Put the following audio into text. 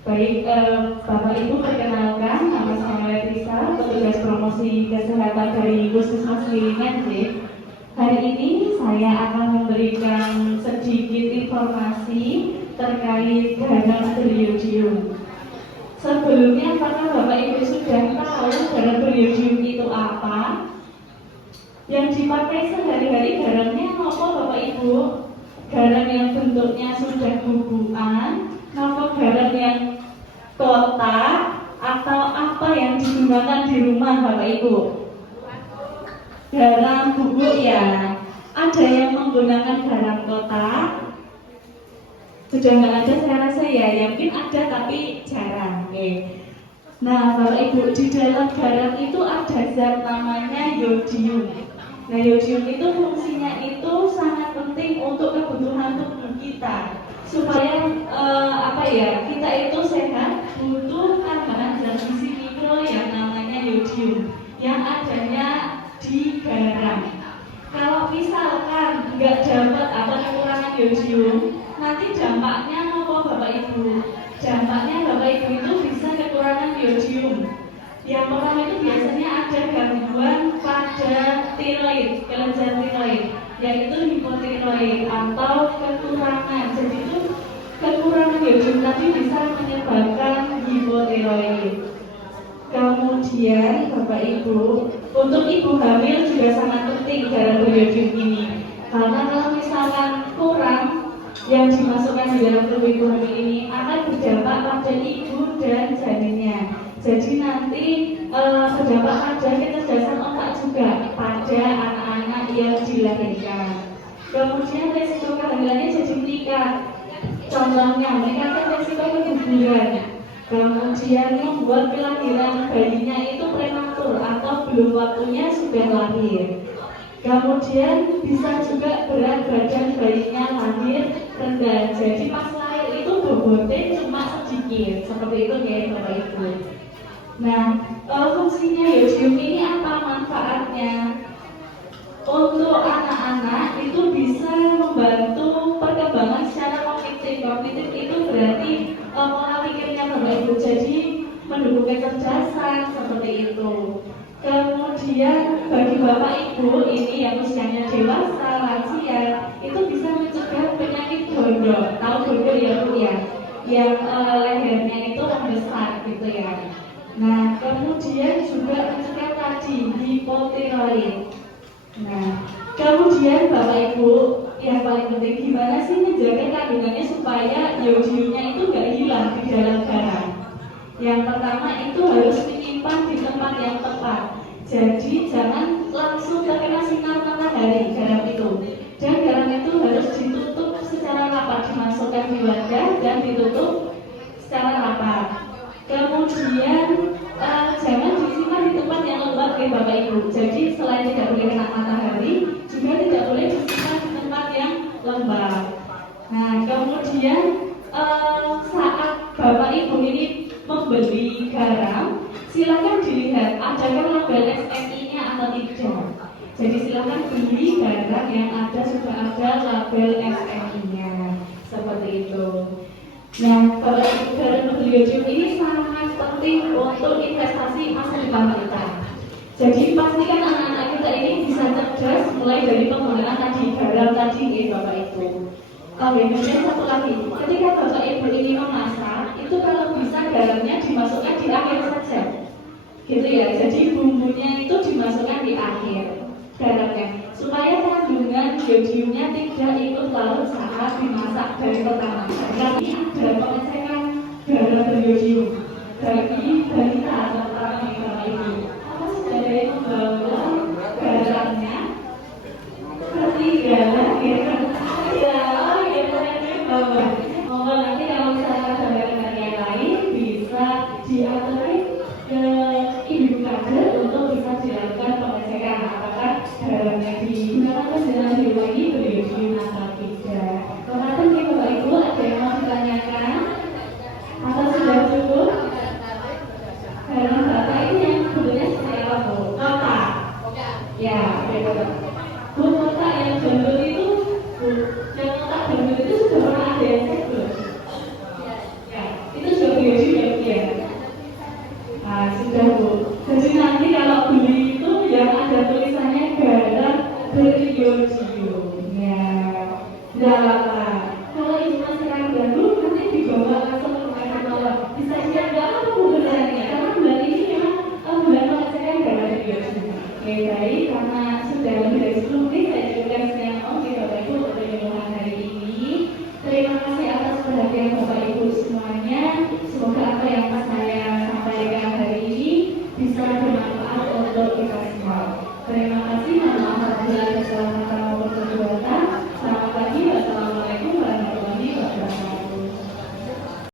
Baik, Bapak Ibu perkenalkan, nama saya Leticia, petugas promosi kesehatan dari Puskesmas Wilingan J. Hari ini saya akan memberikan sedikit informasi terkait garam beriodium. Sebelumnya, apakah Bapak Ibu sudah tahu garam beriodium itu apa? Yang dipakai sehari-hari garamnya apa Bapak Ibu? Garam yang bentuknya sudah bubukan, atau garam yang kotak, atau apa yang digunakan di rumah Bapak Ibu? Garam bubuk ya. Ada yang menggunakan garam kotak? Sudah nggak ada saya rasa ya, mungkin ada tapi jarang. Nah Bapak Ibu, di dalam garam itu ada zat namanya yodium. Nah yodium itu fungsinya itu sangat penting untuk kebutuhan tubuh kita, supaya kita itu sehat, butuh tambahan zat gizi mikro yang namanya yodium yang adanya di garam. Kalau misalkan nggak dapat atau kekurangan yodium, nanti dampaknya apa Bapak Ibu? Dampaknya Bapak Ibu itu bisa kekurangan yodium. Yang pertama itu biasanya ada gangguan pada tiroid, kelenjar tiroid, yaitu hipotiroid atau kekurangan. Jadi itu kekurangan yodium tadi bisa menyebabkan hipotiroid. Kemudian Bapak Ibu, untuk ibu hamil juga sangat penting garam beriodium ini, karena kalau misalkan kurang yang dimasukkan di dalam tubuh ibu hamil ini akan berdampak pada ibu dan janinnya. Jadi nanti berdampak pada kecerdasan otak juga pada anak-anak yang dilahirkan. Kemudian resiko kehamilannya jadi meningkat. Contohnya meningkatkan resiko keguguran. Kemudian membuat kelahiran bayinya itu prematur atau belum waktunya sudah lahir. Kemudian bisa juga berat badan bayinya lahir rendah. Jadi pas lahir itu bobotnya cuma sedikit. Seperti itu ya Bapak Ibu. Nah, fungsinya yodium ini apa manfaatnya? Untuk anak-anak itu bisa membantu perkembangan secara kognitif. Kognitif itu berarti pola pikirnya Bapak Ibu, jadi mendukung kecerdasan seperti itu. Kemudian bagi Bapak Ibu ini yang usianya dewasa, lansia, itu bisa mencegah penyakit gondok. Tahu gondok ya Bu ya? Yang lehernya itu membesar gitu ya. Nah, kemudian juga mencegah tadi hipotiroid. Nah, kemudian Bapak Ibu, yang paling penting gimana sih menjaga kandungannya supaya yodiumnya itu nggak hilang di dalam garam. Yang pertama itu harus menyimpan di tempat yang tepat. Jadi jangan langsung terkena sinar matahari garam itu. Dan garam itu harus ditutup secara rapat, dimasukkan di wadah dan ditutup secara rapat. Kemudian jangan disimpan di tempat yang lembab ya Bapak Ibu. Jadi selain tidak boleh kena matahari, juga tidak boleh disimpan di tempat yang lembab. Nah kemudian saat Bapak Ibu ini membeli garam, silakan dilihat adakah label SMI-nya atau tidak. Jadi silakan beli garam yang sudah ada label SMI-nya seperti itu. Nah, Bapak Ibu, garam beriodium ini sangat penting untuk investasi masa depan kita. Jadi pastikan anak-anak kita ini bisa cerdas mulai dari penggunaan tadi garam tadi ya Bapak Ibu. Kemudian satu lagi, ketika Bapak Ibu ini memasak, itu kalau bisa garamnya dimasukkan di akhir saja, gitu ya. Jadi bumbunya itu dimasukkan di akhir garamnya, supaya kandungan yodiumnya tidak ikut larut saat dimasak dari pertama. Jadi ada pengecekan garam beriodium bagi balita atau orang Bapak Ibu. Apa sudah ada yang membawa garamnya? Ketinggalan Monggo nanti kalau misalnya ada rekan yang lain bisa diaturin ke ibu kader untuk bisa dilakukan pengecekan apakah garamnya digunakan dengan lagi beriodium atau tidak. Kemudian nih Bapak Ibu, ada yang mau ditanyakan atau sudah cukup? Garam Bapak ini yang bentuknya seperti apa Bu? Kotak. Ya, betul. Bu, kotak yang jambul itu yang kotak jambul itu sudah pernah ada yang cek belum? Ya, itu sudah Nah, kalau ini masih ragu, nanti dibawa langsung